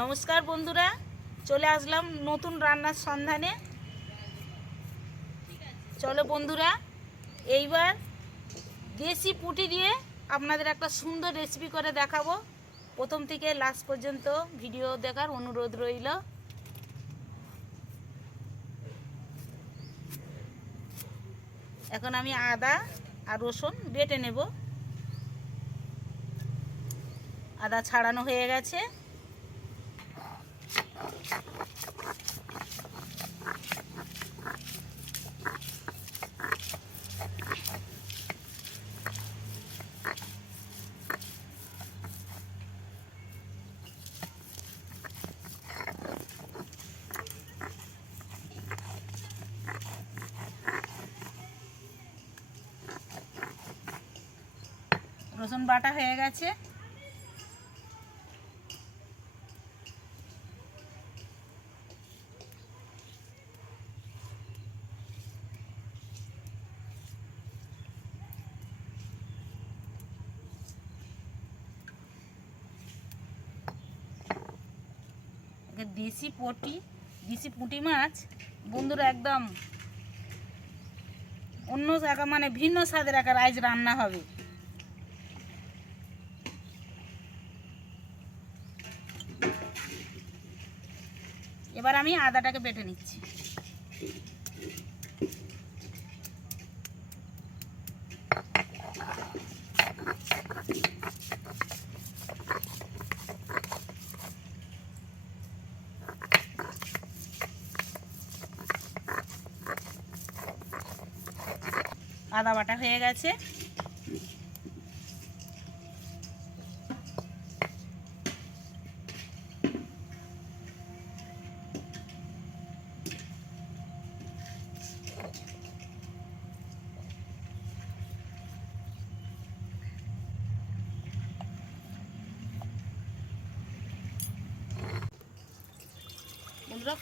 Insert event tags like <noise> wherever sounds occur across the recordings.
নমস্কার বন্ধুরা, চলে আসলাম নতুন রান্নার সন্ধানে। চলো বন্ধুরা, এইবার দেশি পুঁটি দিয়ে আপনাদের একটা সুন্দর রেসিপি করে দেখাবো। প্রথম থেকে লাস্ট পর্যন্ত ভিডিও দেখার অনুরোধ রইল। এখন আমি আদা আর রসুন বেটে নেব। আদা ছাড়ানো হয়ে গেছে। রসুন বাটা হয়ে গেছে। দেশি পটি, দেশি পুঁটি মাছ, বন্ধুরা একদম অন্য জায়গা মানে ভিন্ন স্বাদের একটা রাইজ রান্না হবে। এবার আমি আদাটাকে বেটে নিচ্ছি। আদা বাটা হয়ে গেছে।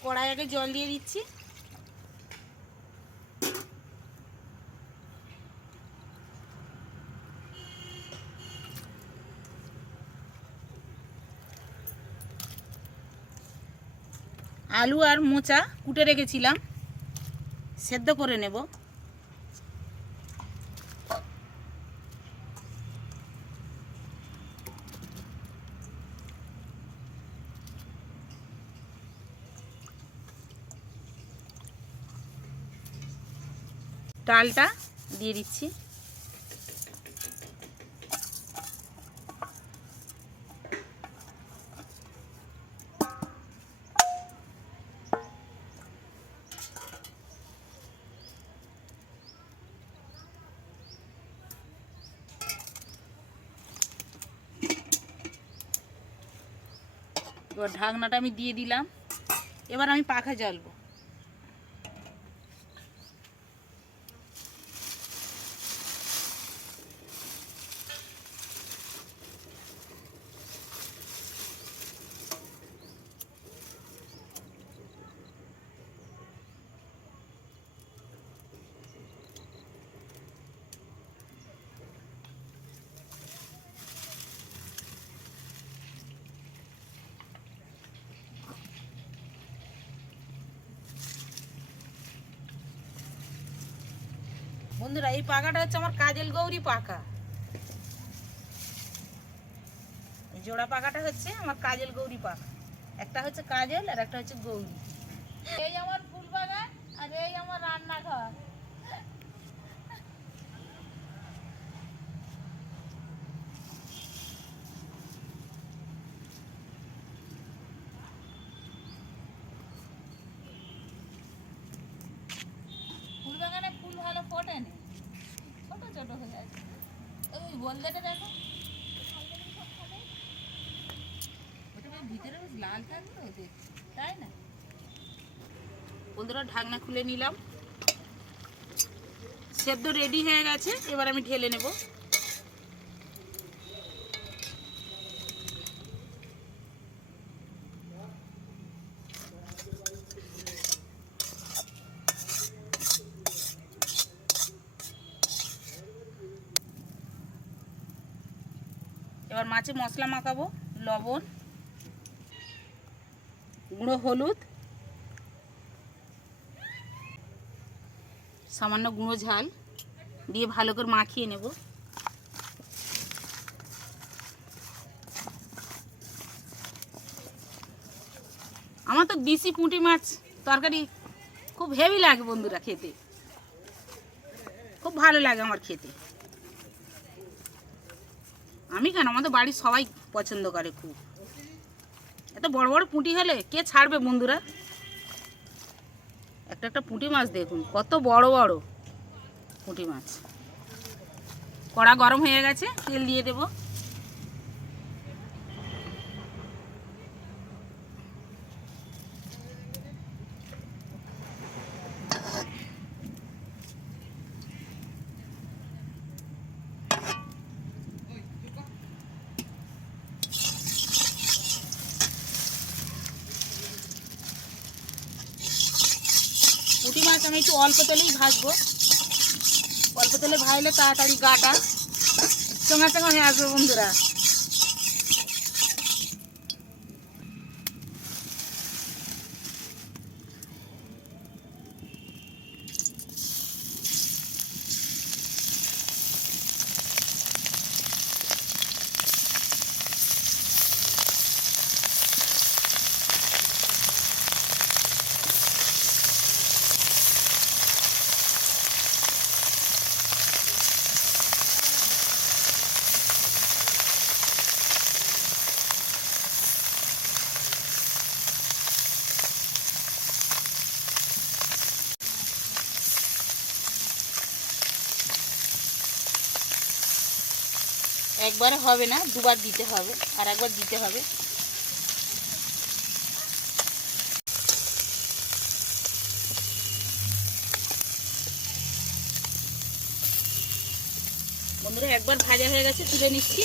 কড়াই আগে জল দিয়ে দিচ্ছি। আলু আর মোচা কুটে রেখেছিলাম। সেদ্ধ করে নেব। ডালটা দিয়ে দিচ্ছি। এবার ঢাকনাটা আমি দিয়ে দিলাম। এবার আমি পাখা জ্বালবো। বন্ধুরা, এই পাখাটা হচ্ছে আমার কাজল গৌরী পাকা জোড়া পাখাটা হচ্ছে আমার কাজল গৌরী পাকা একটা হচ্ছে কাজল আর একটা হচ্ছে গৌরী। এই আমার ফুল বাগান আর এই আমার রান্নাঘর ফুল বাগানে ফুল ভালো ফোটে নি? ছোট ছোট হয়ে আছে। ওই বলদেটা দেখো। ভিতরে বেশ লাল থাকবে ওদের তাই না? বন্ধুরা, ঢাকনা খুলে নিলাম। সেদ্ধ রেডি হয়ে গেছে, এবার আমি ঢেলে নেব। এবার মাছে মশলা মাখাবো, লবণ, গুঁড়ো হলুদ, সামান্য গুঁড়ো ঝাল দিয়ে ভালো করে মাখিয়ে নেব। আমার তো দেশি পুঁটি মাছ তরকারি খুব হেভি লাগে বন্ধুরা খেতে। খুব ভালো লাগে আমার খেতে। আমি কেন? আমাদের বাড়ির সবাই পছন্দ করে খুব। এত বড় বড় পুঁটি হলে কে ছাড়বে বন্ধুরা? একটা একটা পুঁটি মাছ দেখুন, কত বড় বড় পুঁটি মাছ। কড়া গরম হয়ে গেছে, তেল দিয়ে দেব পুঁটি মাছ আমি একটু অল্প তেলেই ভাজবো। অল্প তেলে ভাজলে তাড়াতাড়ি গাটা। চোঙা চোঙা হয়ে আসবে বন্ধুরা। একবারে হবে না, দুবার দিতে হবে আর একবার দিতে হবে। বন্ধুরা, একবার ভাজা হয়ে গেছে, তুলে নিচ্ছি।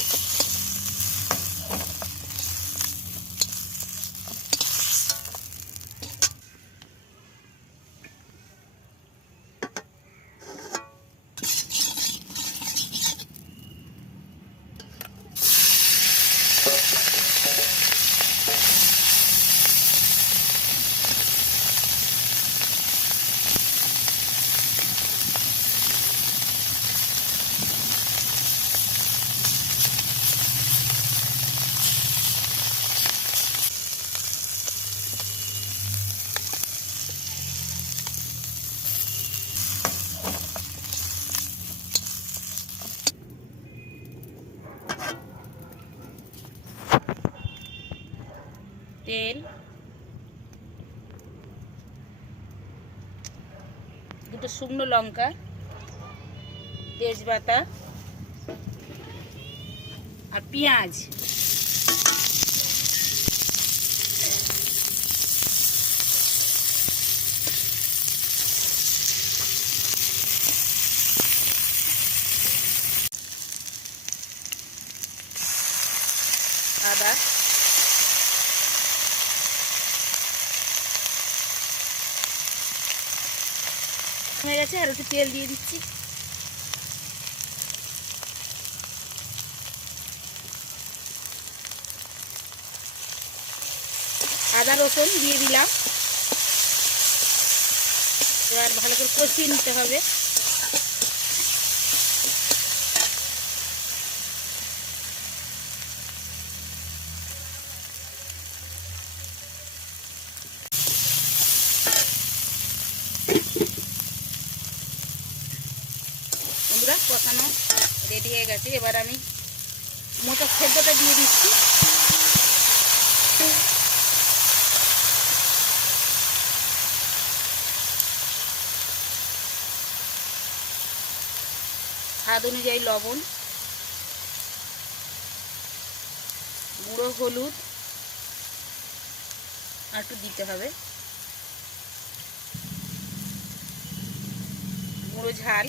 তেল। দুটো শুকনো লঙ্কা তেজপাতা আর পেঁয়াজ আদা হয়ে গেছে আর একটু তেল দিয়ে দিচ্ছি। আদা রসুন দিয়ে দিলাম। এবার ভালো করে কষিয়ে নিতে হবে বন্ধুরা কষানো রেডি হয়ে গেছে। এবার আমি মোটা সেদ্ধটা দিয়ে দিচ্ছি। স্বাদ অনুযায়ী লবণ, গুঁড়ো হলুদ, আর একটু দিতে হবে। গুঁড়ো ঝাল।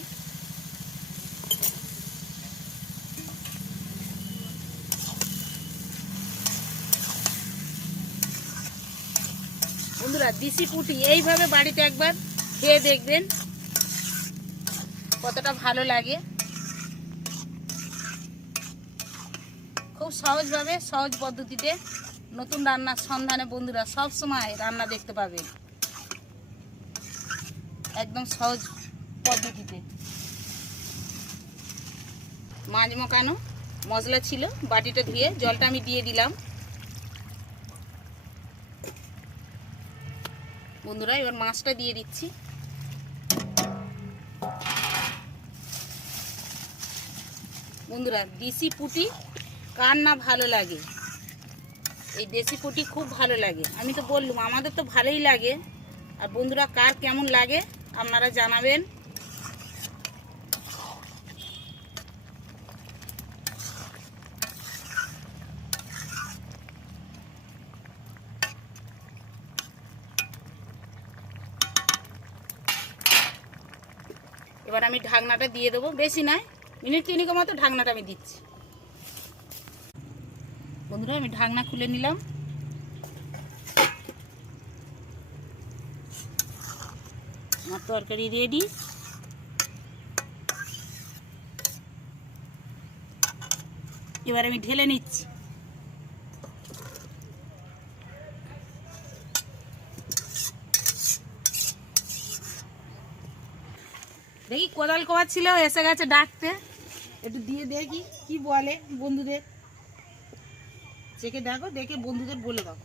বন্ধুরা, দিশি পুঁটি, এইভাবে বাড়িতে একবার খেয়ে দেখবেন। কতটা ভালো লাগে। খুব সহজভাবে, সহজ পদ্ধতিতে নতুন রান্নার সন্ধানে বন্ধুরা সব সময় রান্না দেখতে পাবে। একদম সহজ পদ্ধতিতে। মাছ মকানো মশলা ছিল, বাটিটা ধুয়ে জলটা আমি দিয়ে দিলাম। বন্ধুরা, এবার মাছটা দিয়ে দিচ্ছি। বন্ধুরা, দেশি পুটি কার না ভালো লাগে? এই দেশি পুটি খুব ভালো লাগে। আমি তো বললাম, আমাদের তো ভালোই লাগে। আর বন্ধুরা, কার কেমন লাগে, আপনারা জানাবেন। এবার আমি ঢাকনাটা দিয়ে দেবো। বেশি নয়, মিনিট তিনিকের মতো ঢাকনাটা আমি দিচ্ছি। বন্ধুরা, আমি ঢাকনা খুলে নিলাম। আমার তরকারি রেডি। এবার আমি ঢেলে নিচ্ছি দেখি কোদাল কোয়া ছিল এসে গেছে ডাকতে। একটু দিয়ে দেখি কি বলে বন্ধুদের। চেকে দেখো দেখে বন্ধুদের বলে দাও।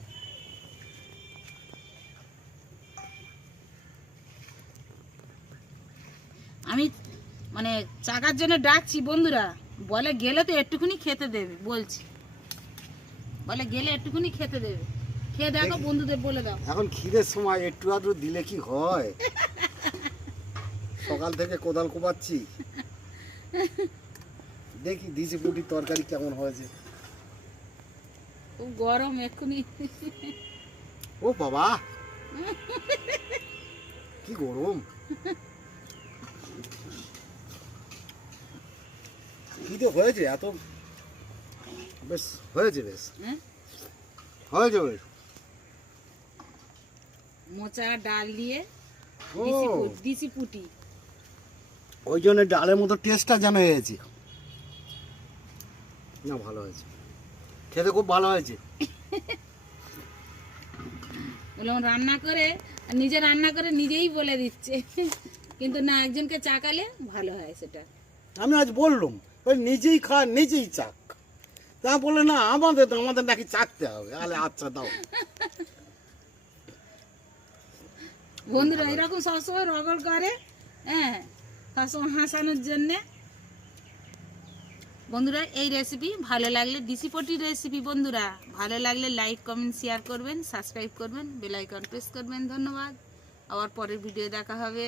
আমি মানে চাকার জন্য ডাকছি বন্ধুরা বলে গেলে তো একটুখানি খেতে দেবে বলছি। বলে গেলে একটুখানি খেতে দেবে। খেয়ে দেখো। বন্ধুদের বলে দাও। এখন খিদের সময় একটু আধটু দিলে কি হয়? <laughs> সকাল থেকে কোদাল কোপাচ্ছি। দেখি দিছি পুটির তরকারি কেমন হয়েছে। খুব গরম এক্ষুনি। ও বাবা। কি গরম। কি তো হয়েছে এত। বেশ হয়েছে বেশ। হ্যাঁ? হয়েছে বেশ। মোচা ডাল দিয়ে পু- পুটি। ওই জন্য ডালের মতো টেস্টটা যেন হয়েছে না ভালো হয়েছে। খেতে খুব ভালো হয়েছে। রান্না করে আর নিজে রান্না করে নিজেই বলে দিচ্ছে। কিন্তু না একজনকে চাকালে ভালো হয় সেটা। আমি আজ বললুম ওই নিজেই খা নিজেই চাক। তা বলে না আমাদের তো আমাদের নাকি চাকতে হবে। আলে আচ্ছা দাও। বন্ধুরা এরকম সবসময় রগল করে হ্যাঁ। সবসময় হাসানোর জন্যে। বন্ধুরা, এই রেসিপি ভালো লাগলে ডিসিপটির রেসিপি বন্ধুরা, ভালো লাগলে লাইক কমেন্ট শেয়ার করবেন সাবস্ক্রাইব করবেন বেলাইকন প্রেস করবেন। ধন্যবাদ। আবার পরের ভিডিও দেখা হবে।